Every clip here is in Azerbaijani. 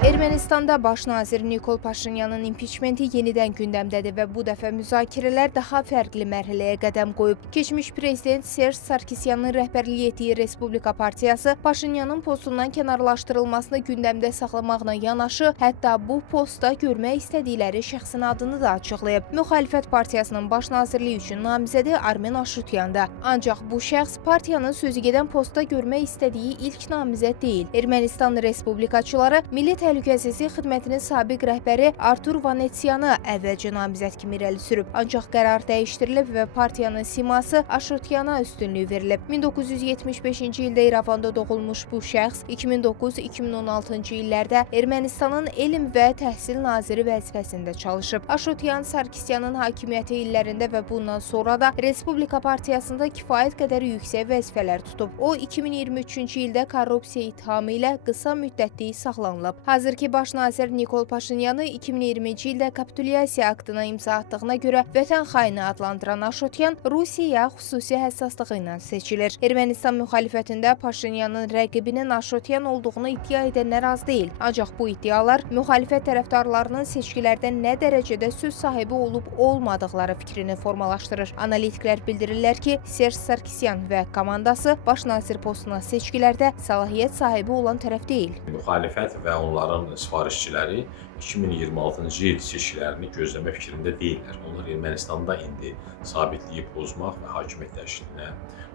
Ermənistanda baş nazir Nikol Paşinyanın impiçmenti yenidən gündəmdədir və bu dəfə müzakirələr daha fərqli mərhələyə qədəm qoyub. Keçmiş prezident Serj Sarkisyanın rəhbərlik etdiyi Respublika Partiyası Paşinyanın postundan kənarlaşdırılmasını gündəmdə saxlamaqla yanaşı, hətta bu postda görmək istədikləri şəxsin adını da açıqlayıb. Müxalifət partiyasının baş nazirliyi üçün namizədi Armen Aşutyan'da. Ancaq bu şəxs partiyanın sözügedən postda görmək istədiyi ilk namizəd deyil. Ermənistan Respublikaçıları Milli Təhlükəsizlik Xidmətinin sabiq rəhbəri Artur Vanetsyanı əvvəlcə namizəd kimi irəli sürüb. Ancaq qərar dəyişdirilib və partiyanın siması Aşutyana üstünlük verilib. 1975-ci ildə İrəvanda doğulmuş bu şəxs 2009-2016-cı illərdə Ermənistanın elm və təhsil naziri vəzifəsində çalışıb. Aşutyan Sarkisyanın hakimiyyəti illərində və bundan sonra da Respublika Partiyasında kifayət qədər yüksək vəzifələr tutub. O, 2023-cü ildə korrupsiya ittihamı ilə qısa müddətli saxlanılıb. Hazırki baş nazir Nikol Paşinyanı 2020-ci ildə kapitulyasiya aktına imza atdığına görə vətən xaini adlandıran Aşutyan Rusiyaya xüsusi həssaslığı ilə seçilir. Ermənistan müxalifətində Paşinyanın rəqibinin Aşutyan olduğunu iddia edənlər az deyil. Ancaq bu iddialar müxalifət tərəfdarlarının seçkilərdə nə dərəcədə söz sahibi olub-olmadıqları fikrini formalaşdırır. Analitiklər bildirirlər ki, Serj Sarkisyan və komandası baş nazir postuna seçkilərdə səlahiyyət sahibi olan tərəf deyil. Müxalifət və onların sifarişçiləri 2026-cı il seçkilərini gözləmə fikrində deyirlər. Onlar Ermənistanda indi sabitliyi pozmaq və hakimiyyət təşkilinə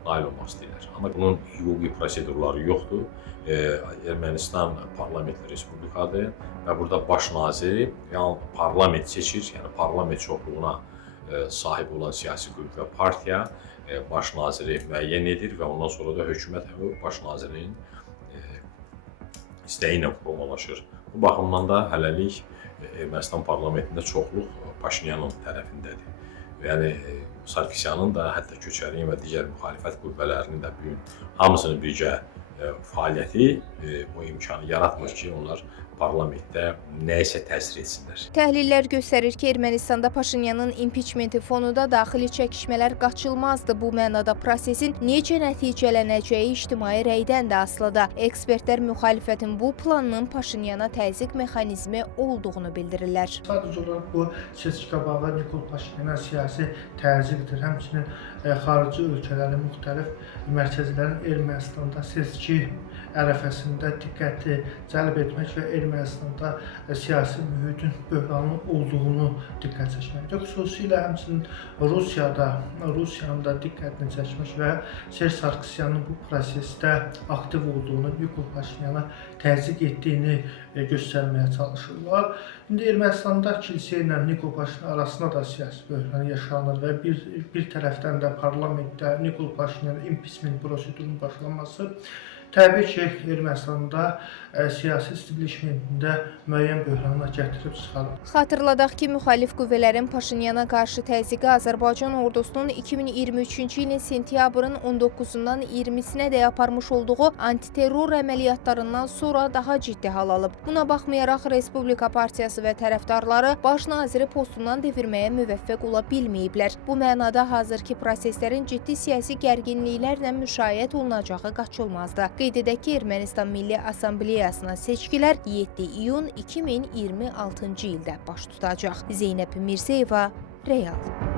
nail olmaq istəyirlər. Amma bunun hüquqi prosedurları yoxdur. Ermənistan parlamentli respublikadır və burada baş naziri parlament seçir, yəni parlament çoxluğuna sahib olan siyasi qrup və partiya baş naziri müəyyən edir və ondan sonra da hökumət baş nazirinin istəyi ilə formalaşır. Bu baxımdan da hələlik Ermənistan parlamentində çoxluq Paşinyanın tərəfindədir. Yəni Sarkisyanın da, hətta Köçərin və digər müxalifət qüvvələrinin də bu gün hamısının birgə fəaliyyəti bu imkanı yaratmır ki, onlar parlamentdə nəyisə təsir etsinlər. Təhlillər göstərir ki, Ermənistanda Paşinyanın impiçmenti fonunda daxili çəkişmələr qaçılmazdı. Bu mənada prosesin necə nəticələnəcəyi ictimai rəydən də asılıdır. Ekspertlər müxalifətin bu planının Paşinyana təzyiq mexanizmi olduğunu bildirirlər. Sadəcə olaraq bu seçki qabağı Nikol Paşinyana siyasi təzyiqdir. Həmçinin xarici ölkələrin müxtəlif mərkəzlərin Ermənistanda seçki ərəfəsində diqqəti cəlb etmək və Ermənistanda siyasi mühitin böhranlı olduğunu diqqət çəkməkdir. Xüsusilə həmçinin Rusiyanın da diqqətini çəkmək və Serj Sarkisyanın bu prosesdə aktiv olduğunu, Nikol Paşinyana təzyiq etdiyini göstərməyə çalışırlar. İndi Ermənistanda kilsə ilə Nikol Paşinyan arasında da siyasi böhran yaşanır və bir tərəfdən də parlamentdə Nikol Paşinyanın impiçment prosedurunun başlanması təbii ki, Ermənistanda siyasi establishmentində müəyyən böhranlar gətirib çıxarır. Xatırladaq ki, müxalif qüvvələrin Paşinyana qarşı təzyiqi Azərbaycan ordusunun 2023-cü ilin sentyabrın 19-dan 20-sinə də aparmış olduğu antiterror əməliyyatlarından sonra daha ciddi hal alıb. Buna baxmayaraq, Respublika Partiyası və tərəfdarları baş naziri postundan devirməyə müvəffəq ola bilməyiblər. Bu mənada hazırki proseslərin ciddi siyasi gərginliklərlə müşayiət olunacağı qaçılmazdı. Qeyd edək ki, Ermənistan Milli Assambleyasına seçkilər 7 iyun 2026-cı ildə baş tutacaq. Zeynəb Mirzəyeva, Real.